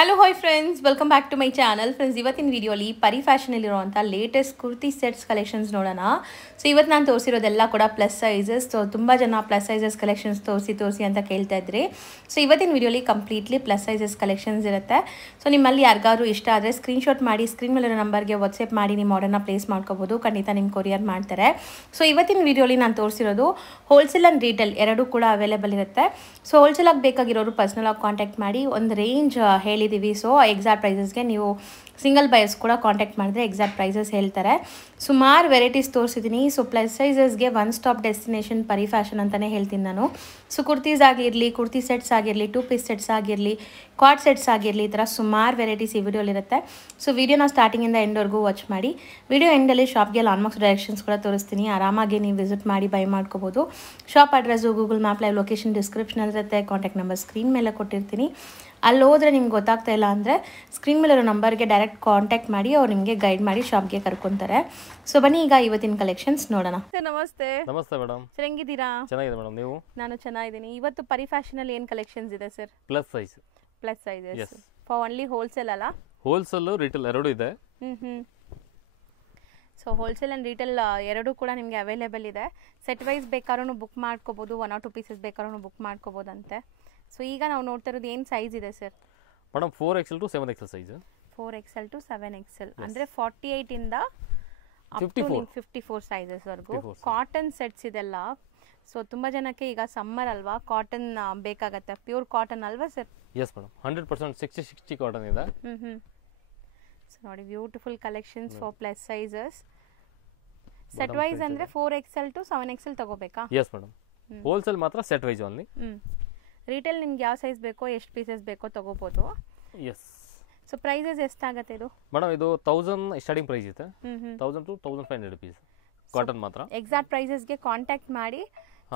Hello hi friends, welcome back to my channel. Friends, ಇವತ್ತಿನ ವಿಡಿಯೋಲಿ ಪರಿ ಫ್ಯಾಷನಲ್ಲಿರುವಂಥ ಲೇಟೆಸ್ಟ್ ಕುರ್ತಿ ಸೆಟ್ಸ್ ಕಲೆಕ್ಷನ್ಸ್ ನೋಡೋಣ. ಸೊ ಇವತ್ತು ನಾನು ತೋರಿಸಿರೋದೆಲ್ಲ ಕೂಡ ಪ್ಲಸ್ ಸೈಜಸ್. ಸೊ ತುಂಬ ಜನ ಪ್ಲಸ್ ಸೈಜಸ್ ಕಲೆಕ್ಷನ್ಸ್ ತೋರಿಸಿ ಅಂತ ಕೇಳ್ತಾ ಇದ್ರಿ. ಸೊ ಇವತ್ತಿನ ವಿಡಿಯೋಲಿ ಕಂಪ್ಲೀಟ್ಲಿ ಪ್ಲಸ್ ಸೈಜಸ್ ಕಲೆಕ್ಷನ್ಸ್ ಇರುತ್ತೆ. ಸೊ ನಿಮ್ಮಲ್ಲಿ ಯಾರಿಗಾದ್ರು ಇಷ್ಟ ಆದರೆ ಸ್ಕ್ರೀನ್ಶಾಟ್ ಮಾಡಿ ಸ್ಕ್ರೀನ್ ಮೇಲಿರೋ ನಂಬರ್ಗೆ ವಾಟ್ಸಪ್ ಮಾಡಿ ನಿಮ್ಮ ಆರ್ಡರ್ನ ಪ್ಲೇಸ್ ಮಾಡ್ಕೋಬೋದು. ಖಂಡಿತ ನಿಮ್ಮ ಕೊರಿಯರ್ ಮಾಡ್ತಾರೆ. ಸೊ ಇವತ್ತಿನ ವಿಡಿಯೋಲಿ ನಾನು ತೋರಿಸಿರೋದು ಹೋಲ್ಸೇಲ್ ಆ್ಯಂಡ್ ರೀಟೇಲ್ ಎರಡೂ ಕೂಡ ಅವೈಲೇಬಲ್ ಇರುತ್ತೆ. ಸೊ ಹೋಲ್ಸೇಲಾಗಿ ಬೇಕಾಗಿರೋರು ಪರ್ಸ್ನಲಾಗಿ ಕಾಂಟ್ಯಾಕ್ಟ್ ಮಾಡಿ ಒಂದು ರೇಂಜ್ ಹೇಳಿದ್ದೀವಿ. ಸೊ ಎಕ್ಸಾಕ್ಟ್ ಪ್ರೈಸಸ್ಗೆ ನೀವು ಸಿಂಗಲ್ ಬಯರ್ಸ್ ಕೂಡ ಕಾಂಟ್ಯಾಕ್ಟ್ ಮಾಡಿದ್ರೆ ಎಕ್ಸಾಕ್ಟ್ ಪ್ರೈಸಸ್ ಹೇಳ್ತಾರೆ. ಸುಮಾರು ವೆರೈಟೀಸ್ ತೋರಿಸಿದ್ದೀನಿ. ಸೊ ಪ್ಲಸ್ ಸೈಜಸ್ಗೆ one stop destination Pari fashion ಅಂತಲೇ ಹೇಳ್ತೀನಿ ನಾನು. ಸೊ ಕುರ್ತೀಸ್ ಆಗಿರಲಿ, ಕುರ್ತಿ ಸೆಟ್ಸ್ ಆಗಿರಲಿ, 2 ಪೀಸ್ ಸೆಟ್ಸ್ ಆಗಿರಲಿ, ಕ್ವಾಡ್ ಸೆಟ್ಸ್ ಆಗಿರಲಿ, ಈ ಥರ ಸುಮಾರು ವೆರೈಟೀಸ್ ಈ ವಿಡಿಯೋಲಿರುತ್ತೆ. ಸೊ ವಿಡಿಯೋನ ಸ್ಟಾರ್ಟಿಂಗಿಂದ ಎಂಡ್ವರೆಗೂ ವಾಚ್ ಮಾಡಿ. ವಿಡಿಯೋ ಎಂಡಲ್ಲಿ ಶಾಪ್ಗೆ ಲಾನ್ಮಾರ್ಕ್ಸ್ ಡೈರೆಕ್ಷನ್ಸ್ ಕೂಡ ತೋರಿಸ್ತೀನಿ. ಆರಾಮಾಗಿ ನೀವು ವಿಸಿಟ್ ಮಾಡಿ ಬೈ ಮಾಡ್ಕೋಬೋದು. Shop address Google map live location ಡಿಸ್ಕ್ರಿಪ್ಷನಲ್ಲಿರುತ್ತೆ. ಕಾಂಟ್ಯಾಕ್ಟ್ ನಂಬರ್ ಸ್ಕ್ರೀನ್ ಮೇಲೆ ಕೊಟ್ಟಿರ್ತೀನಿ. ಅಲ್ಲಿ ಹೋದರೆ ನಿಮ್ಗೆ ಗೊತ್ತಾಗ್ತಾ ಇಲ್ಲ ಅಂದರೆ ಸ್ಕ್ರೀನ್ ಮೇಲಿರೋ ನಂಬರ್ಗೆ ಡೈರೆಕ್ಟ್ ಕಾಂಟ್ಯಾಕ್ಟ್ ಮಾಡಿ, ಅವ್ರು ನಿಮಗೆ ಗೈಡ್ ಮಾಡಿ ಶಾಪ್ಗೆ ಕರ್ಕೊತಾರೆ. ಸೊ ಬನ್ನಿ ಈಗ ಇವತ್ತಿನ ಕಲೆಕ್ಷನ್ಸ್ ನೋಡೋಣ. ಸರ್ ನಮಸ್ತೆ. ನಮಸ್ತೆ ಮೇಡಮ್, ಹೆಂಗಿದ್ದೀರಾ? ಚೆನ್ನಾಗಿದೆ ಮೇಡಮ್, ನೀವು? ನಾನು ಚೆನ್ನಾಗಿದ್ದೀನಿ. ಇವತ್ತು ಪರಿ ಫ್ಯಾಷನಲ್ಲಿ ಏನು ಕಲೆಕ್ಷನ್ಸ್ ಇದೆ sir? Plus size. Plus sizes for only wholesale ಅಲ್ಲ? ಹೋಲ್ಸೇಲ್ ರಿಟೇಲ್ ಎರಡೂ ಇದೆ. ಸೊ ಹೋಲ್ಸೇಲ್ ಆ್ಯಂಡ್ ರಿಟೇಲ್ ಎರಡೂ ಕೂಡ ನಿಮಗೆ ಅವೈಲೇಬಲ್ ಇದೆ. ಸೆಟ್ ವೈಸ್ ಬೇಕಾದ್ರೂ ಬುಕ್ ಮಾಡ್ಕೋಬೋದು, 1 or 2 ಪೀಸಸ್ ಬೇಕಾದ್ರೂ ಬುಕ್ ಮಾಡ್ಕೋಬೋದಂತೆ. ಸೊ ಈಗ ನಾವು ನೋಡ್ತಾ ಇರೋದು ಏನು ಸೈಜ್ ಇದೆ sir? Madam 4XL to 7XL size. 4XL to 7XL ಅಂದರೆ 48 ಇಂದ ಅಪ್ ಟು 54 ಸೈಜಸ್ವರೆಗೂ ಕಾಟನ್ ಸೆಟ್ಸ್ ಇದೆಲ್ಲ. ಸೊ ತುಂಬ ಜನಕ್ಕೆ ಈಗ ಸಮ್ಮರ್ ಅಲ್ವಾ, ಕಾಟನ್ ಬೇಕಾಗತ್ತೆ. ಪ್ಯೂರ್ ಕಾಟನ್ ಅಲ್ವಾ ಸರ್? ಎಸ್ ಮೇಡಮ್, 100% 60 ಕಾಟನ್ ಇದೆ. ಸೊ ನೋಡಿ, beautiful collections for plus sizes. Set wise ಅಂದರೆ 4XL to 7XL ತಗೋಬೇಕಾ? ಎಸ್ ಮೇಡಮ್, ಹೋಲ್ಸೇಲ್ ಮಾತ್ರ ಸೆಟ್ ವೈಸ್ ಓನ್ಲಿ. ರಿಟೇಲ್ ನಿಮ್ಗೆ ಯಾವ ಸೈಜ್ ಬೇಕೋ, ಎಷ್ಟು ಪೀಸಸ್ ಬೇಕೋ ತಗೋಬೋದು. ಎಸ್. ಸೊ ಪ್ರೈಸಸ್ ಎಷ್ಟಾಗುತ್ತೆ ಇದು? ಮೇಡಮ್ ಇದು 1000 ಸ್ಟಾರ್ಟಿಂಗ್ ಪ್ರೈಸ್ ಇದೆ. 1000 to 1500 rupees ಕಾಟನ್ ಮಾತ್ರ. ಎಕ್ಸಾಕ್ಟ್ ಪ್ರೈಸಸ್ಗೆ ಕಾಂಟ್ಯಾಕ್ಟ್ ಮಾಡಿ.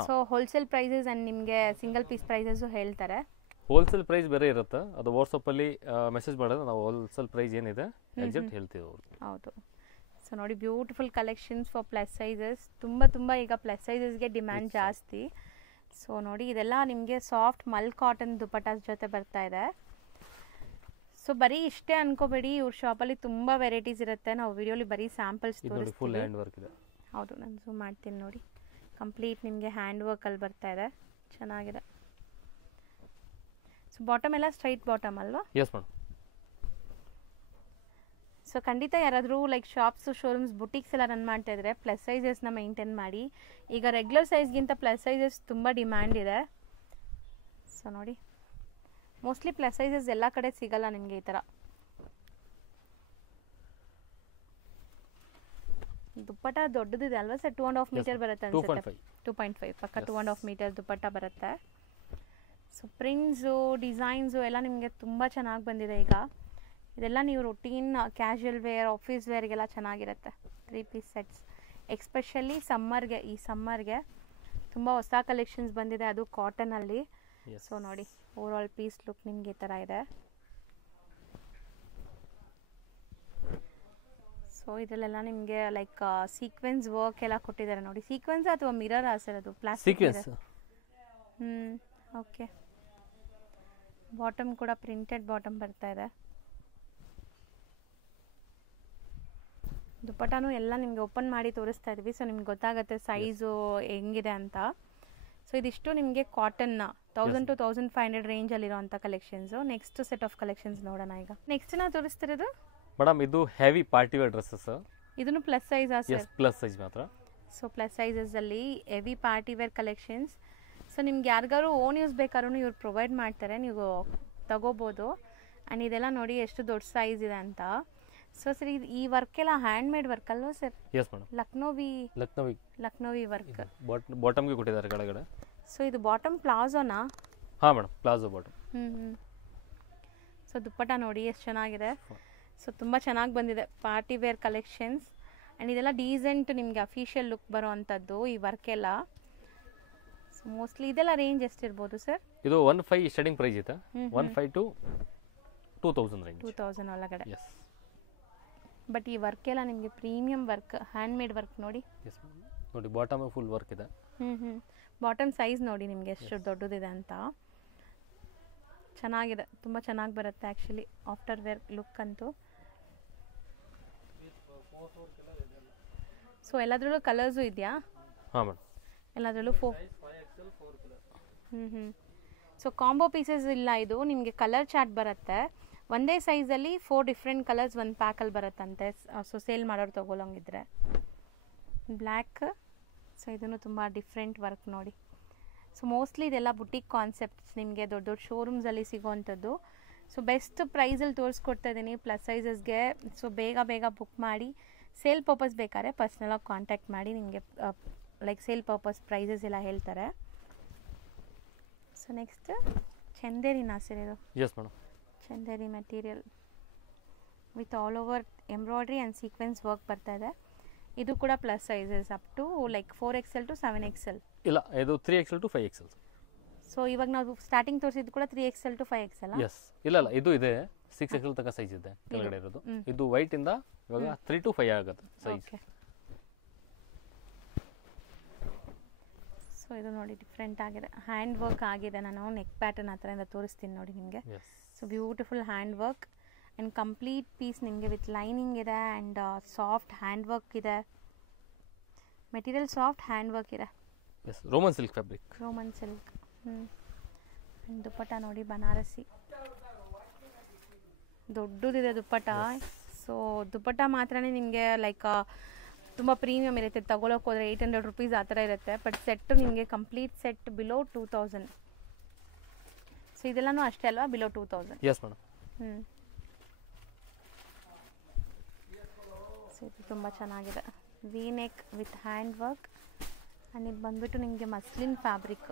ಸೊ ಹೋಲ್ಸೇಲ್ ಪ್ರೈಸಸ್ ಆ್ಯಂಡ್ ನಿಮಗೆ ಸಿಂಗಲ್ ಪೀಸ್ ಪ್ರೈಸಸ್ಸು ಹೇಳ್ತಾರೆ. ಹೋಲ್ಸೇಲ್ ಪ್ರೈಸ್ ಬೇರೆ ಇರುತ್ತೆ, ಅದು ವಾಟ್ಸಪ್ಪಲ್ಲಿ ಮೆಸೇಜ್ ಮಾಡಿದ್ರೆ ನಾವು ಹೋಲ್ಸೇಲ್ ಪ್ರೈಸ್ ಏನಿದೆ ಎಕ್ಸಾಕ್ಟ್ ಹೇಳ್ತೀವಿ. ಹೌದು. ಸೊ ನೋಡಿ, beautiful collections for plus sizes. ತುಂಬ ಈಗ ಪ್ಲಸ್ ಸೈಜಸ್ಗೆ ಡಿಮ್ಯಾಂಡ್ ಜಾಸ್ತಿ. ಸೊ ನೋಡಿ, ಇದೆಲ್ಲ ನಿಮಗೆ ಸಾಫ್ಟ್ ಮಲ್ ಕಾಟನ್ ದುಪಟ್ಟಾಸ್ ಜೊತೆ ಬರ್ತಾ ಇದೆ. ಸೊ ಬರೀ ಇಷ್ಟೇ ಅನ್ಕೋಬೇಡಿ, ಇವ್ರ ಶಾಪಲ್ಲಿ ತುಂಬ ವೆರೈಟೀಸ್ ಇರುತ್ತೆ. ನಾವು ವಿಡಿಯೋಲಿ ಬರೀ ಸ್ಯಾಂಪಲ್ಸ್ ತೋರಿಸ್ತೀವಿ. ಹೌದು, ನಾನು ಝೂಮ್ ಮಾಡ್ತೀನಿ ನೋಡಿ. ಕಂಪ್ಲೀಟ್ ನಿಮಗೆ ಹ್ಯಾಂಡ್ ವರ್ಕಲ್ಲಿ ಬರ್ತಾ ಇದೆ, ಚೆನ್ನಾಗಿದೆ. ಸೊ ಬಾಟಮ್ ಎಲ್ಲ ಸ್ಟ್ರೈಟ್ ಬಾಟಮ್ ಅಲ್ವಾ? Yes madam. ಸೊ ಖಂಡಿತ ಯಾರಾದರೂ ಲೈಕ್ ಶಾಪ್ಸು, ಶೋರೂಮ್ಸ್, ಬುಟಿಕ್ಸ್ ಎಲ್ಲ ರನ್ ಮಾಡ್ತಾ ಇದ್ರೆ ಪ್ಲಸ್ ಸೈಜಸ್ನ ಮೇಂಟೈನ್ ಮಾಡಿ. ಈಗ ರೆಗ್ಯುಲರ್ ಸೈಜ್ಗಿಂತ ಪ್ಲಸ್ ಸೈಜಸ್ ತುಂಬ ಡಿಮ್ಯಾಂಡ್ ಇದೆ. ಸೊ ನೋಡಿ, ಮೋಸ್ಟ್ಲಿ ಪ್ಲಸ್ ಸೈಜಸ್ ಎಲ್ಲ ಕಡೆ ಸಿಗಲ್ಲ ನಿಮಗೆ ಈ ಥರ. ದುಪ್ಪಟ್ಟ ದೊಡ್ಡದಿದೆ ಅಲ್ವಾ ಸರ್? 2.5 ಮೀಟರ್ ಬರುತ್ತೆ ಅನ್ಸುತ್ತೆ. 2.5 ಪಕ್ಕ 2.5 ಮೀಟರ್ ದುಪ್ಪಟ್ಟ ಬರುತ್ತೆ. ಸೊ ಪ್ರಿಂಟ್ಸು, ಡಿಸೈನ್ಸು ಎಲ್ಲ ನಿಮಗೆ ತುಂಬ ಚೆನ್ನಾಗಿ ಬಂದಿದೆ. ಈಗ ಇದೆಲ್ಲ ನೀವು ರೊಟೀನ್ ಕ್ಯಾಶುಯಲ್ ವೇರ್, ಆಫೀಸ್ ವೇರ್ಗೆಲ್ಲ ಚೆನ್ನಾಗಿರುತ್ತೆ. 3 ಪೀಸ್ ಸೆಟ್ಸ್ ಎಕ್ಸ್ಪೆಷಲಿ ಸಮ್ಮರ್ಗೆ, ಈ ಸಮ್ಮರ್ಗೆ ತುಂಬ ಹೊಸ ಕಲೆಕ್ಷನ್ಸ್ ಬಂದಿದೆ, ಅದು ಕಾಟನಲ್ಲಿ. ಸೊ ನೋಡಿ, ಓವರ್ ಆಲ್ ಪೀಸ್ ಲುಕ್ ನಿಮಗೆ ಈ ಥರ ಇದೆ. ಸೊ ಇದರಲ್ಲೆಲ್ಲ ನಿಮಗೆ ಲೈಕ್ ಸೀಕ್ವೆನ್ಸ್ ವರ್ಕ್ ಎಲ್ಲ ಕೊಟ್ಟಿದ್ದಾರೆ ನೋಡಿ. ಸೀಕ್ವೆನ್ಸ್ ಅಥವಾ ಮಿರರ್ ಸರ್? ಅದು ಪ್ಲಾಸ್ಟಿಕ್. ಓಕೆ. ಬಾಟಮ್ ಕೂಡ ಪ್ರಿಂಟೆಡ್ ಬಾಟಮ್ ಬರ್ತಾ ಇದೆ. ದುಪ್ಪಟ್ಟಾನು ಎಲ್ಲ ನಿಮಗೆ ಓಪನ್ ಮಾಡಿ ತೋರಿಸ್ತಾ ಇದ್ವಿ. ಸೊ ನಿಮ್ಗೆ ಗೊತ್ತಾಗುತ್ತೆ ಸೈಜು ಹೆಂಗಿದೆ ಅಂತ. ಸೊ ಇದಿಷ್ಟು ನಿಮಗೆ ಕಾಟನ್ನ 1000 to 1500 ರೇಂಜಲ್ಲಿರೋಂಥ collections. Next set of collections ನೋಡೋಣ. ಈಗ ನೆಕ್ಸ್ಟ್ ನಾವು ತೋರಿಸ್ತಿರೋದು ಮೇಡಮ್ ಇದು ಹೆವಿ ಪಾರ್ಟಿ ವೇರ್ ಡ್ರೆಸ್ಸಸ್. ಇದನ್ನು plus size sir? Plus size ಮಾತ್ರ. ಸೊ ಪ್ಲಸ್ ಸೈಜಸಲ್ಲಿ heavy party wear collections. So ನಿಮ್ಗೆ ಯಾರಿಗಾರು ಓನ್ ಯೂಸ್ ಬೇಕಾದ್ರೂ ಇವ್ರು ಪ್ರೊವೈಡ್ ಮಾಡ್ತಾರೆ, ನೀವು ತಗೋಬೋದು. ಆ್ಯಂಡ್ ಇದೆಲ್ಲ ನೋಡಿ ಎಷ್ಟು ದೊಡ್ಡ ಸೈಜ್ ಇದೆ ಅಂತ. ಸೊ ಸರ್, ಈ ವರ್ಕ್ ಎಲ್ಲ ಹ್ಯಾಂಡ್ ಮೇಡ್ ವರ್ಕ್ ಅಲ್ವಾ sir? Yes madam. Lucknowi work. ಬಾಟಮ್ಗೆ ಕೊಟ್ಟಿದ್ದಾರೆ ಕೆಳಗಡೆ. ಸೊ ಇದು ಬಾಟಮ್ ಪ್ಲಾಜೋನಾ? ಹಾಂ madam, palazzo bottom. So dupatta ನೋಡಿ ಎಷ್ಟು ಚೆನ್ನಾಗಿದೆ. ಸೊ ತುಂಬ ಚೆನ್ನಾಗಿ ಬಂದಿದೆ ಪಾರ್ಟಿ ವೇರ್ ಕಲೆಕ್ಷನ್ಸ್. ಆ್ಯಂಡ್ ಇದೆಲ್ಲ ಡೀಸೆಂಟ್ ನಿಮಗೆ ಅಫಿಷಿಯಲ್ ಲುಕ್ ಬರೋ ಅಂಥದ್ದು ಈ ವರ್ಕ್ ಎಲ್ಲ. ಸೊ ಮೋಸ್ಟ್ಲಿ ಇದೆಲ್ಲ ರೇಂಜ್ ಎಷ್ಟಿರ್ಬೋದು ಸರ್? ಇದು 1.5 ಸ್ಟಾರ್ಟಿಂಗ್ ಪ್ರೈಸ್ ಇದೆ. 1.5 to 2000 ರೇಂಜ್. 2000 ಒಳಗಡೆ. ಎಸ್. ಬಟ್ ಈ ವರ್ಕ್ ಎಲ್ಲ ನಿಮಗೆ premium work, hand made work ನೋಡಿ. ಎಸ್ ನೋಡಿ, ಬಾಟಮ್ ಫುಲ್ ವರ್ಕ್ ಇದೆ. ಬಾಟಮ್ ಸೈಜ್ ನೋಡಿ ನಿಮಗೆ ಎಷ್ಟು ದೊಡ್ಡದಿದೆ ಅಂತ. ಚೆನ್ನಾಗಿದೆ, ತುಂಬ ಚೆನ್ನಾಗಿ ಬರುತ್ತೆ ಆ್ಯಕ್ಚುಲಿ ಆಫ್ಟರ್ ವೇರ್ ಲುಕ್ ಅಂತೂ. ಸೊ ಎಲ್ಲದರಲ್ಲೂ ಕಲರ್ಸು ಇದೆಯಾ? ಹಾಂ ಮೇಡಮ್, ಎಲ್ಲದರಲ್ಲೂ ಸೊ ಕಾಂಬೋ ಪೀಸಸ್ ಇಲ್ಲ, ಇದು ನಿಮಗೆ ಕಲರ್ ಚಾರ್ಟ್ ಬರುತ್ತೆ. ಒಂದೇ ಸೈಜಲ್ಲಿ 4 ಡಿಫ್ರೆಂಟ್ ಕಲರ್ಸ್ ಒಂದು ಪ್ಯಾಕಲ್ಲಿ ಬರುತ್ತಂತೆ. ಸೊ ಸೇಲ್ ಮಾಡೋರು ತೊಗೊಳಂಗಿದ್ರೆ ಬ್ಲ್ಯಾಕ್. ಸೊ ಇದನ್ನು ತುಂಬ ಡಿಫ್ರೆಂಟ್ ವರ್ಕ್ ನೋಡಿ. ಸೊ ಮೋಸ್ಟ್ಲಿ ಇದೆಲ್ಲ ಬುಟಿಕ್ ಕಾನ್ಸೆಪ್ಟ್ಸ್, ನಿಮಗೆ ದೊಡ್ಡ ದೊಡ್ಡ ಶೋರೂಮ್ಸಲ್ಲಿ ಸಿಗೋವಂಥದ್ದು. ಸೊ ಬೆಸ್ಟ್ ಪ್ರೈಸಲ್ಲಿ ತೋರಿಸ್ಕೊಡ್ತಾ ಇದ್ದೀನಿ ಪ್ಲಸ್ ಸೈಜಸ್ಗೆ. ಸೊ ಬೇಗ ಬೇಗ ಬುಕ್ ಮಾಡಿ. ಸೇಲ್ ಪರ್ಪಸ್ ಬೇಕಾದ್ರೆ ಪರ್ಸ್ನಲಾಗಿ ಕಾಂಟ್ಯಾಕ್ಟ್ ಮಾಡಿ, ನಿಮಗೆ ಲೈಕ್ ಸೇಲ್ ಪರ್ಪಸ್ ಪ್ರೈಸಸ್ ಎಲ್ಲ ಹೇಳ್ತಾರೆ. ಸೊ ನೆಕ್ಸ್ಟ್ ಚಂದೇರಿನಾ ಸರ್ ಇದು? Yes madam, Chanderi material with all over embroidery and sequence work ಬರ್ತಾ ಇದೆ. ಇದು ಕೂಡ plus sizes up to like 4XL to 7XL. ಇಲ್ಲ, ಇದು 3XL to 5XL. ಸೊ ಇವಾಗ ನಾವು ಸ್ಟಾರ್ಟಿಂಗ್ ತೋರಿಸಿದ್ದು ಕೂಡ 3XL to 5XL. ಎಸ್, ಇಲ್ಲ ಇದು ಇದೆ 6XL ತನಕ ಸೈಜ್ ಇದೆ ಕೆಳಗಡೆ ಇರೋದು. ಇದು ವೈಟ್ ಇಂದ ಇವಾಗ 3 to 5 ಆಗುತ್ತೆ ಸೈಜ್. ಸೊ ಇದು ನೋಡಿ ಡಿಫ್ರೆಂಟ್ ಆಗಿದೆ, ಹ್ಯಾಂಡ್ ವರ್ಕ್ ಆಗಿದೆ. ನಾನು ನೆಕ್ ಪ್ಯಾಟರ್ನ್ ಆ ಥರದಿಂದ ತೋರಿಸ್ತೀನಿ ನೋಡಿ ನಿಮಗೆ. So beautiful hand work and complete piece ನಿಮಗೆ ವಿತ್ ಲೈನಿಂಗ್ ಇದೆ ಆ್ಯಂಡ್ ಸಾಫ್ಟ್ ಹ್ಯಾಂಡ್ ವರ್ಕ್ ಇದೆ. ಮೆಟೀರಿಯಲ್ ಸಾಫ್ಟ್ ಹ್ಯಾಂಡ್ ವರ್ಕ್ ಇದೆ. Roman silk fabric. Roman silk. And dupatta ನೋಡಿ ಬನಾರಸಿ, ದೊಡ್ಡದಿದೆ ದುಪ್ಪಟ್ಟ. ಸೊ ದುಪ್ಪಟ್ಟ ಮಾತ್ರನೇ ನಿಮಗೆ ಲೈಕ್ ತುಂಬ ಪ್ರೀಮಿಯಮ್ ಇರುತ್ತೆ. ತಗೊಳಕ್ಕೆ ಹೋದರೆ 800 rupees ಆ ಥರ ಇರುತ್ತೆ. ಬಟ್ ಸೆಟ್ ನಿಮಗೆ ಕಂಪ್ಲೀಟ್ ಸೆಟ್ ಬಿಲೋ 2000. ಸೊ ಇದೆಲ್ಲನೂ ಅಷ್ಟೇ ಅಲ್ವಾ, ಬಿಲೋ 2000? Yes madam. ಸೊ ಇದು ತುಂಬ ಚೆನ್ನಾಗಿದೆ, V neck with hand work. And ಇದು ಬಂದುಬಿಟ್ಟು ನಿಮಗೆ ಮಸ್ಲಿನ್ ಫ್ಯಾಬ್ರಿಕ್.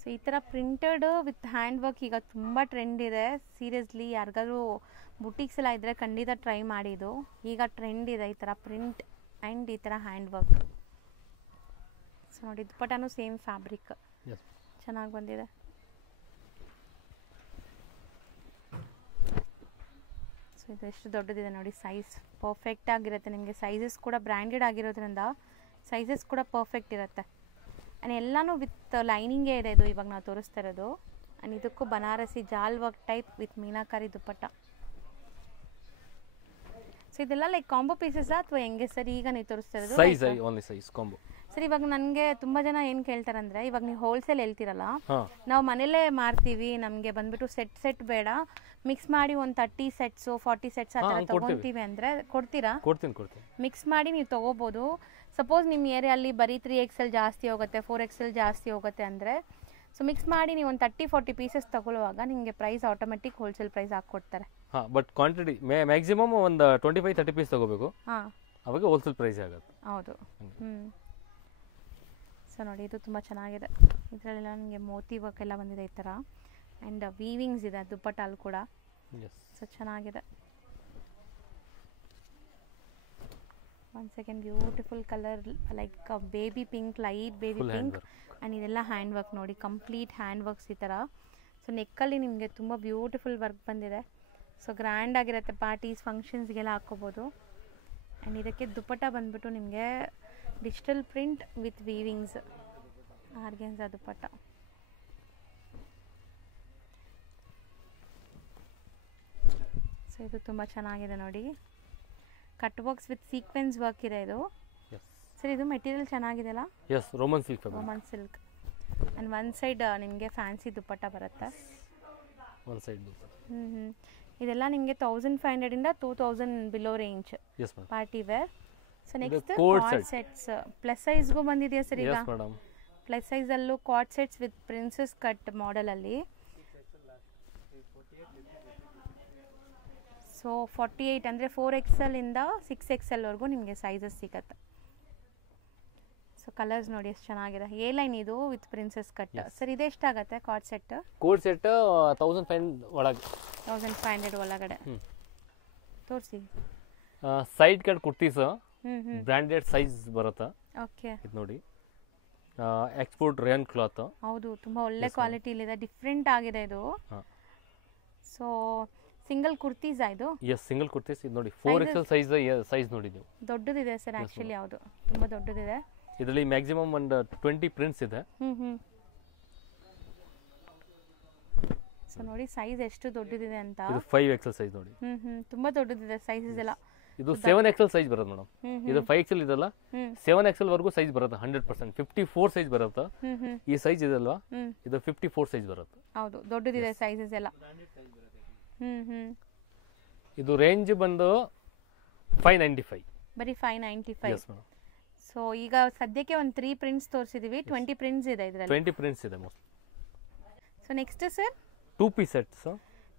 ಸೊ ಈ ಥರ ಪ್ರಿಂಟೆಡ್ ವಿತ್ ಹ್ಯಾಂಡ್ ವರ್ಕ್ ಈಗ ತುಂಬ ಟ್ರೆಂಡ್ ಇದೆ. ಸೀರಿಯಸ್ಲಿ ಯಾರಿಗಾದ್ರೂ ಬುಟೀಕ್ಸ್ ಎಲ್ಲ ಇದ್ದರೆ ಖಂಡಿತ ಟ್ರೈ ಮಾಡಿದ್ದು. ಈಗ ಟ್ರೆಂಡ್ ಇದೆ ಈ ಥರ ಪ್ರಿಂಟ್ ಆ್ಯಂಡ್ ಈ ಥರ ಹ್ಯಾಂಡ್ ವರ್ಕ್. ಸೊ ನೋಡಿ ದುಪ್ಪಟ್ಟನೂ ಸೇಮ್ ಫ್ಯಾಬ್ರಿಕ್, ಚೆನ್ನಾಗಿ ಬಂದಿದೆ. ಸೊ ಇದು ಎಷ್ಟು ದೊಡ್ಡದಿದೆ ನೋಡಿ, ಸೈಜ್ ಪರ್ಫೆಕ್ಟ್ ಆಗಿರುತ್ತೆ ನಿಮಗೆ. ಸೈಜಸ್ ಕೂಡ ಬ್ರ್ಯಾಂಡೆಡ್ ಆಗಿರೋದ್ರಿಂದ ಸೈಜಸ್ ಕೂಡ ಪರ್ಫೆಕ್ಟ್ ಇರುತ್ತೆ. ಆ್ಯಂಡ್ ಎಲ್ಲನೂ ವಿತ್ ಲೈನಿಂಗೇ ಇದೆ ಇದು ಇವಾಗ ನಾವು ತೋರಿಸ್ತಾ ಇರೋದು. ಆ್ಯಂಡ್ ಇದಕ್ಕೂ ಬನಾರಸಿ ಜಾಲ್ work type with meenakari dupatta. So ಇದೆಲ್ಲ ಲೈಕ್ ಕಾಂಬೋ ಪೀಸಸ್ ಅಥವಾ ಹೆಂಗೆ ಸರ್ ಈಗ ನೀವು ತೋರಿಸ್ತಾ ಇರೋದು? Size only size combo. Sir ಇವಾಗ ನನಗೆ ತುಂಬ ಜನ ಏನು ಕೇಳ್ತಾರಂದ್ರೆ, ಇವಾಗ ನೀವು ಹೋಲ್ಸೇಲ್ ಹೇಳ್ತೀರಲ್ಲ, ನಾವು ಮನೇಲೇ ಮಾರ್ತೀವಿ, ನಮಗೆ ಬಂದ್ಬಿಟ್ಟು ಸೆಟ್ ಬೇಡ, ಮಿಕ್ಸ್ ಮಾಡಿ ಒಂದು 30 sets 40 sets ಆ ಥರ ತೊಗೊತೀವಿ ಅಂದರೆ ಕೊಡ್ತೀರಾ? ಕೊಡ್ತೀನಿ. ಮಿಕ್ಸ್ ಮಾಡಿ ನೀವು ತೊಗೋಬೋದು. ಸಪೋಸ್ ನಿಮ್ಮ ಏರಿಯಲ್ಲಿ ಬರೀ 3XL ಜಾಸ್ತಿ ಹೋಗುತ್ತೆ, 4XL ಜಾಸ್ತಿ ಹೋಗುತ್ತೆ ಅಂದರೆ, ಸೊ ಮಿಕ್ಸ್ ಮಾಡಿ ನೀವು ಒಂದು 30-40 ಪೀಸಸ್ ತಗೊಳ್ಳುವಾಗ ನಿಮಗೆ ಪ್ರೈಸ್ ಆಟೋಮೆಟಿಕ್ ಹೋಲ್ಸೇಲ್ ಪ್ರೈಸ್ ಹಾಕ್ಕೊಡ್ತಾರೆ. ಹಾಂ, ಬಟ್ ಕ್ವಾಂಟಿಟಿ ಮ್ಯಾಕ್ಸಿಮಮ್ ಒಂದು 25-30 ಪೀಸ್ ತಗೋಬೇಕು. ಹಾಂ, ಅವಾಗ ಹೋಲ್ಸೇಲ್ ಪ್ರೈಸ್ ಆಗುತ್ತೆ. ಹೌದು. ಸೊ ನೋಡಿ ಇದು ತುಂಬ ಚೆನ್ನಾಗಿದೆ. ಇದರಲ್ಲೆಲ್ಲ ನಿಮಗೆ ಮೋತಿ ವರ್ಕ್ ಎಲ್ಲ ಬಂದಿದೆ ಈ ಥರ. ಆ್ಯಂಡ್ ವೀವಿಂಗ್ಸ್ ಇದೆ ದುಪ್ಪಟ್ಟಲ್ಲಿ ಕೂಡ. ಸೊ ಚೆನ್ನಾಗಿದೆ. One second, beautiful colour like baby pink, light baby pink. And ಇದೆಲ್ಲ ಹ್ಯಾಂಡ್ ವರ್ಕ್ ನೋಡಿ, ಕಂಪ್ಲೀಟ್ ಹ್ಯಾಂಡ್ ವರ್ಕ್ಸ್ ಈ ಥರ. ಸೊ ನೆಕ್ಕಲ್ಲಿ ನಿಮಗೆ ತುಂಬ ಬ್ಯೂಟಿಫುಲ್ ವರ್ಕ್ ಬಂದಿದೆ. ಸೊ ಗ್ರ್ಯಾಂಡ್ ಆಗಿರುತ್ತೆ, ಪಾರ್ಟೀಸ್ ಫಂಕ್ಷನ್ಸ್ಗೆಲ್ಲ ಹಾಕ್ಕೋಬೋದು. ಆ್ಯಂಡ್ ಇದಕ್ಕೆ ದುಪ್ಪಟ್ಟ ಬಂದ್ಬಿಟ್ಟು ನಿಮಗೆ digital print with weavings, organza dupatta. So ಇದು ತುಂಬ ಚೆನ್ನಾಗಿದೆ ನೋಡಿ, cut works with sequence work ಇದೆ ಇದು. ಸರ್ ಇದು ಮೆಟೀರಿಯಲ್ ಚೆನ್ನಾಗಿದೆಯಲ್ಲ? Yes, Roman silk. Roman silk. And one side ನಿಮಗೆ ಫ್ಯಾನ್ಸಿ ದುಪ್ಪಟ್ಟ ಬರುತ್ತೆ. ಒನ್ ಸೈಡ್ ಇದೆಲ್ಲ ನಿಮಗೆ 1500 ಇಂದ 2000 below range party wear. So next cord sets plus ಸೈಜ್ಗೂ ಬಂದಿದೆಯಾ ಸರ್ ಈಗ? ಪ್ಲಸ್ ಸೈಜಲ್ಲೂ cord sets with princess cut ಮಾಡೆಲಲ್ಲಿ. ಸೊ 48 ಅಂದರೆ 4XL ಇಂದ 6XL ವರೆಗೂ ನಿಮಗೆ ಸೈಜಸ್ ಸಿಗುತ್ತೆ. ಸೊ ಕಲರ್ಸ್ ನೋಡಿ ಎಷ್ಟು ಚೆನ್ನಾಗಿದೆ. ಎ ಲೈನ್ ಇದು ವಿತ್ ಪ್ರಿನ್ಸಸ್ ಕಟ್. ಸರ್ ಇದು ಎಷ್ಟಾಗುತ್ತೆ ಕಾರ್ಡ್ ಸೆಟ್? ಕೋಡ್ ಸೆಟ್ 1500 ಒಳಗೆ. 1500 ಒಳಗಡೆ ತೋರಿಸಿ. Side cut kurtis branded size ಬರುತ್ತೆ. ಓಕೆ, ಇದು ನೋಡಿ ಎಕ್ಸ್ಪೋರ್ಟ್ ರೇಯನ್ ಕ್ಲಾತ್. ಹೌದು, ತುಂಬ ಒಳ್ಳೆ ಕ್ವಾಲಿಟಿಲಿದೆ, ಡಿಫ್ರೆಂಟ್ ಆಗಿದೆ ಇದು. ಸೊ ಸಿಂಗಲ್ ಕುರ್ತೀಸ್ ಇದು? Yes, single kurtis. ಇದು ನೋಡಿ 4XL ಸೈಜ್ ನೋಡಿ ನೀವು. ದೊಡ್ಡದಿದೆ ಸರ್ ಆ್ಯಕ್ಚುಲಿ. ಹೌದು, ತುಂಬ ದೊಡ್ಡದಿದೆ. ಇದರಲ್ಲಿ ಮ್ಯಾಕ್ಸಿಮಮ್ ಒಂದು 20 ಪ್ರಿಂಟ್ಸ್ ಇದೆ. ಸೊ ನೋಡಿ ಸೈಜ್ ಎಷ್ಟು ದೊಡ್ಡದಿದೆ ಅಂತ. ಇದು 5XL ಸೈಜ್ ನೋಡಿ. ತುಂಬಾ ದೊಡ್ಡದಿದೆ ಸೈಜಸ್ ಎಲ್ಲ. ಇದು 7XL ಸೈಜ್ ಬರುತ್ತೆ ಮೇಡಮ್. ಇದು 5XL ಇದಲ್ಲ, 7XL ವರೆಗೂ ಸೈಜ್ ಬರುತ್ತೆ 100%. 54 ಸೈಜ್ ಬರುತ್ತೆ. ಈ ಸೈಜ್ ಇದಲ್ವಾ, ಇದು 54 ಸೈಜ್ ಬರುತ್ತೆ. ಹೌದು, ದೊಡ್ಡದಿದೆ ಸೈಜಸ್ ಎಲ್ಲ. ಇದು ರೇಂಜ್ ಬಂದು 595. ಬರೀ 595. Yes madam. ಸೊ ಈಗ ಸದ್ಯಕ್ಕೆ ಒಂದು 3 ಪ್ರಿಂಟ್ಸ್ ತೋರಿಸಿದೀವಿ. 20 ಪ್ರಿಂಟ್ಸ್ ಇದೆ ಇದರಲ್ಲಿ. 20 ಪ್ರಿಂಟ್ಸ್ ಇದೆ most. So next sir 2 piece sets.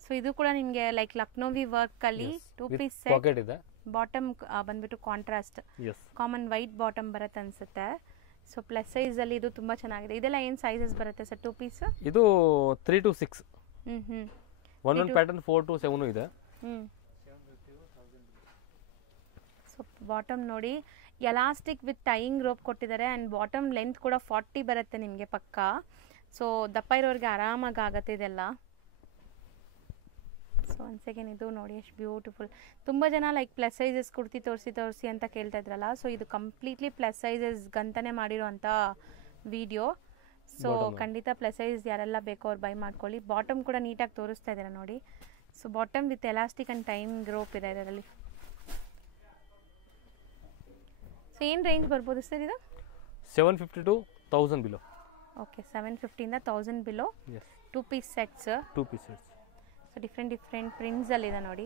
So ಇದು ಕೂಡ ನಿಮಗೆ ಲೈಕ್ ಲಕ್ನೋವಿ ವರ್ಕ್ ಅಲ್ಲಿ 2 ಪೀಸ್ ಸೆಟ್. ಪಾಕೆಟ್ ಇದೆ. ಬಾಟಮ್ ಬಂದ್ಬಿಟ್ಟು ಕಾಂಟ್ರಾಸ್ಟ್ ಕಾಮನ್ ವೈಟ್ ಬಾಟಮ್ ಬರುತ್ತೆ ಅನ್ಸುತ್ತೆ. ಸೊ ಪ್ಲಸ್ ಸೈಜ್ ಅಲ್ಲಿ ಇದು ತುಂಬಾ ಚೆನ್ನಾಗಿದೆ. ಇದೆಲ್ಲ ಏನ್ ಸೈಜಸ್ ಬರುತ್ತೆ ಸರ್ 2 ಪೀಸ್? ಇದು 3 to 6. ಒಂದೊಂದು ಪ್ಯಾಟರ್ನ್ 4 to 7 ಇದೆ. ಸೊ ಬಾಟಮ್ ನೋಡಿ ಎಲಾಸ್ಟಿಕ್ ವಿತ್ ಟೈಯಿಂಗ್ ರೋಪ್ ಕೊಟ್ಟಿದ್ದಾರೆ ಅಂಡ್ ಬಾಟಮ್ ಲೆಂತ್ ಕೂಡ 40 ಬರುತ್ತೆ ನಿಮಗೆ ಪಕ್ಕಾ. ಸೊ ದಪ್ಪ ಇರೋರಿಗೆ ಆರಾಮಾಗಿ ಆಗುತ್ತೆ ಇದೆಲ್ಲ. ಸೊ ಒನ್ ಸೆಕೆಂಡ್ ಇದು ನೋಡಿ ಎಷ್ಟು ಬ್ಯೂಟಿಫುಲ್. ತುಂಬ ಜನ ಲೈಕ್ ಪ್ಲಸ್ ಸೈಜಸ್ ಕುರ್ತಿ ತೋರಿಸಿ ಅಂತ ಕೇಳ್ತಾ ಇದ್ರಲ್ಲ. ಸೊ ಇದು ಕಂಪ್ಲೀಟ್ಲಿ ಪ್ಲಸ್ ಸೈಜಸ್ಗಂತಾನೆ ಮಾಡಿರೋಂಥ ವಿಡಿಯೋ. ಸೊ ಖಂಡಿತ ಪ್ಲಸ್ ಸೈಜ್ ಯಾರೆಲ್ಲ ಬೇಕೋ ಅವ್ರು ಬೈ ಮಾಡ್ಕೊಳ್ಳಿ. ಬಾಟಮ್ ಕೂಡ ನೀಟಾಗಿ ತೋರಿಸ್ತಾ ಇದ್ದಾರೆ ನೋಡಿ. So bottom with elastic and timing rope ಇದೆ ಇದರಲ್ಲಿ. ಸೊ ಏನು ರೇಂಜ್ ಬರ್ಬೋದು ಸರ್ ಇದು? 750 to 1000 ಬಿಲೋ. ಓಕೆ, 750 ಇಂದ 1000 below. 2 piece sets. 2 piece sets. So different ಪ್ರಿಂಟ್ಸಲ್ಲಿದೆ ನೋಡಿ.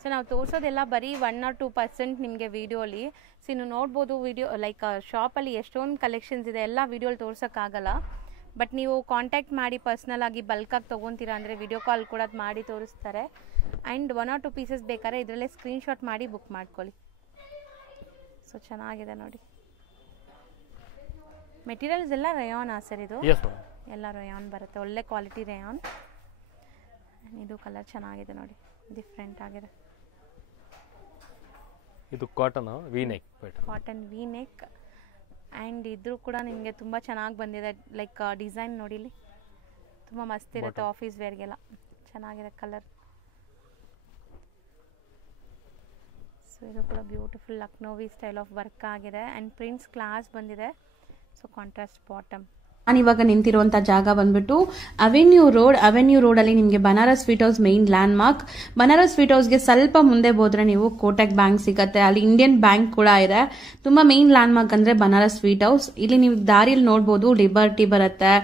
ಸೊ ನಾವು ತೋರಿಸೋದೆಲ್ಲ ಬರೀ 1 or 2% ನಿಮಗೆ ವೀಡಿಯೋಲಿ. ಸೊ ನೀವು ನೋಡ್ಬೋದು ವಿಡಿಯೋ ಲೈಕ್ ಶಾಪಲ್ಲಿ ಎಷ್ಟೊಂದು ಕಲೆಕ್ಷನ್ಸ್ ಇದೆ, ಎಲ್ಲ ವೀಡಿಯೋಲಿ ತೋರ್ಸೋಕ್ಕಾಗಲ್ಲ. ಬಟ್ ನೀವು ಕಾಂಟ್ಯಾಕ್ಟ್ ಮಾಡಿ ಪರ್ಸ್ನಲ್ ಆಗಿ ಬಲ್ಕಾಗಿ ತೊಗೊತೀರಾ ಅಂದರೆ ವಿಡಿಯೋ ಕಾಲ್ ಕೂಡ ಮಾಡಿ ತೋರಿಸ್ತಾರೆ. ಆ್ಯಂಡ್ 1 or 2 ಪೀಸಸ್ ಬೇಕಾದ್ರೆ ಇದರಲ್ಲೇ ಸ್ಕ್ರೀನ್ಶಾಟ್ ಮಾಡಿ ಬುಕ್ ಮಾಡ್ಕೊಳ್ಳಿ. ಸೊ ಚೆನ್ನಾಗಿದೆ ನೋಡಿ. ಮೆಟೀರಿಯಲ್ಸ್ ಎಲ್ಲ ರೇಯಾನ್ ಸರ್ ಇದು? ಎಲ್ಲ ರೇಯಾನ್ ಬರುತ್ತೆ, ಒಳ್ಳೆ ಕ್ವಾಲಿಟಿ ರೇಯಾನ್. ಇದು ಕಲರ್ ಚೆನ್ನಾಗಿದೆ ನೋಡಿ, ಡಿಫ್ರೆಂಟ್ ಆಗಿದೆ. ಇದು cotton V neck. Cotton V neck and ಇದ್ರೂ ಕೂಡ ನಿಮಗೆ ತುಂಬ ಚೆನ್ನಾಗಿ ಬಂದಿದೆ. ಲೈಕ್ ಡಿಸೈನ್ ನೋಡಿ ಇಲ್ಲಿ ತುಂಬ ಮಸ್ತ್ ಇರುತ್ತೆ, ಆಫೀಸ್ ವೇರ್ಗೆಲ್ಲ ಚೆನ್ನಾಗಿದೆ ಕಲರ್. ಸೊ ಇದು ಕೂಡ beautiful Lucknowi style of work ಆಗಿದೆ ಆ್ಯಂಡ್ ಪ್ರಿಂಟ್ಸ್ ಕ್ಲಾಸ್ ಬಂದಿದೆ. So contrast bottom. ನಾನಿವಾಗ ನಿಂತಿರುವಂತ ಜಾಗ ಬಂದ್ಬಿಟ್ಟು ಅವೆನ್ಯೂ ರೋಡ್ ಅಲ್ಲಿ ನಿಮಗೆ Banaras sweet house main landmark. Banaras sweet ಹೌಸ್ಗೆ ಸ್ವಲ್ಪ ಮುಂದೆ ಹೋದ್ರೆ ನೀವು ಕೋಟಕ್ ಬ್ಯಾಂಕ್ ಸಿಗತ್ತೆ, ಅಲ್ಲಿ ಇಂಡಿಯನ್ ಬ್ಯಾಂಕ್ ಕೂಡ ಇದೆ. ತುಂಬಾ ಮೈನ್ ಲ್ಯಾಂಡ್ ಮಾರ್ಕ್ ಅಂದ್ರೆ ಬನಾರಸ್ ಸ್ವೀಟ್ ಹೌಸ್. ಇಲ್ಲಿ ನೀವು ದಾರಿಯಲ್ಲಿ ನೋಡಬಹುದು ಲಿಬರ್ಟಿ ಬರುತ್ತೆ,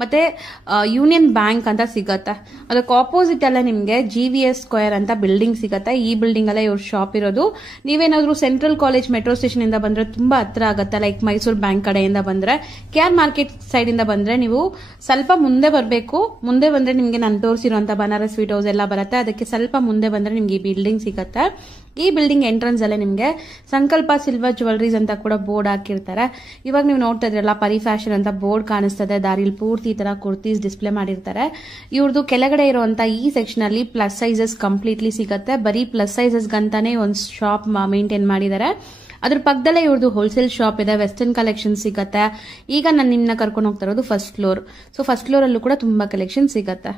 ಮತ್ತೆ ಯೂನಿಯನ್ ಬ್ಯಾಂಕ್ ಅಂತ ಸಿಗತ್ತೆ. ಅದಕ್ಕೆ ಆಪೋಸಿಟ್ ಅಲ್ಲೇ ನಿಮಗೆ GVS ಸ್ಕ್ವೇರ್ ಅಂತ ಬಿಲ್ಡಿಂಗ್ ಸಿಗತ್ತೆ. ಈ ಬಿಲ್ಡಿಂಗ್ ಅಲ್ಲೇ ಇವ್ರ ಶಾಪ್ ಇರೋದು. ನೀವೇನಾದ್ರೂ ಸೆಂಟ್ರಲ್ ಕಾಲೇಜ್ ಮೆಟ್ರೋ ಸ್ಟೇಷನ್ ಇಂದ ಬಂದ್ರೆ ತುಂಬಾ ಹತ್ರ ಆಗುತ್ತೆ. ಲೈಕ್ ಮೈಸೂರು ಬ್ಯಾಂಕ್ ಕಡೆಯಿಂದ ಬಂದ್ರೆ, KR ಮಾರ್ಕೆಟ್ ಸೈಡ್ ಇಂದ ಬಂದ್ರೆ ನೀವು ಸ್ವಲ್ಪ ಮುಂದೆ ಬರಬೇಕು. ಮುಂದೆ ಬಂದ್ರೆ ನಿಮ್ಗೆ ನಾನು ತೋರಿಸಿರುವಂತ ಬನಾರಸ್ ಸ್ವೀಟ್ ಹೌಸ್ ಎಲ್ಲ ಬರುತ್ತೆ. ಅದಕ್ಕೆ ಸ್ವಲ್ಪ ಮುಂದೆ ಬಂದ್ರೆ ನಿಮ್ಗೆ ಈ ಬಿಲ್ಡಿಂಗ್ ಸಿಗತ್ತೆ. ಈ ಬಿಲ್ಡಿಂಗ್ ಎಂಟ್ರೆನ್ಸ್ ಅಲ್ಲೇ ನಿಮ್ಗೆ ಸಂಕಲ್ಪ ಸಿಲ್ವರ್ ಜ್ಯುವೆಲರೀಸ್ ಅಂತ ಕೂಡ ಬೋರ್ಡ್ ಹಾಕಿರ್ತಾರೆ. ಇವಾಗ ನೀವು ನೋಡ್ತಾ ಇದ್ರಲ್ಲ ಪರಿ ಫ್ಯಾಷನ್ ಅಂತ ಬೋರ್ಡ್ ಕಾಣಿಸ್ತದೆ. ದಾರಿಲಿ ಪೂರ್ತಿ ಈ ತರ ಕುರ್ತೀಸ್ ಡಿಸ್ಪ್ಲೇ ಮಾಡಿರ್ತಾರೆ. ಇವ್ರದ್ದು ಕೆಳಗಡೆ ಇರುವಂತ ಈ ಸೆಕ್ಷನ್ ಅಲ್ಲಿ ಪ್ಲಸ್ ಸೈಜಸ್ ಕಂಪ್ಲೀಟ್ಲಿ ಸಿಗತ್ತೆ. ಬರೀ ಪ್ಲಸ್ ಸೈಜಸ್ ಗಂತಾನೆ ಒಂದು ಶಾಪ್ ಮೇಂಟೈನ್ ಮಾಡಿದ್ದಾರೆ. ಅದ್ರ ಪಕ್ಕದಲ್ಲೇ ಇವ್ರದ್ದು ಹೋಲ್ಸೇಲ್ ಶಾಪ್ ಇದೆ, ವೆಸ್ಟರ್ನ್ ಕಲೆಕ್ಷನ್ ಸಿಗತ್ತೆ. ಈಗ ನಾನು ನಿಮ್ನ ಕರ್ಕೊಂಡು ಹೋಗ್ತಾ ಇರೋದು first floor. So first floor ಅಲ್ಲೂ ಕೂಡ ತುಂಬಾ ಕಲೆಕ್ಷನ್ ಸಿಗತ್ತೆ.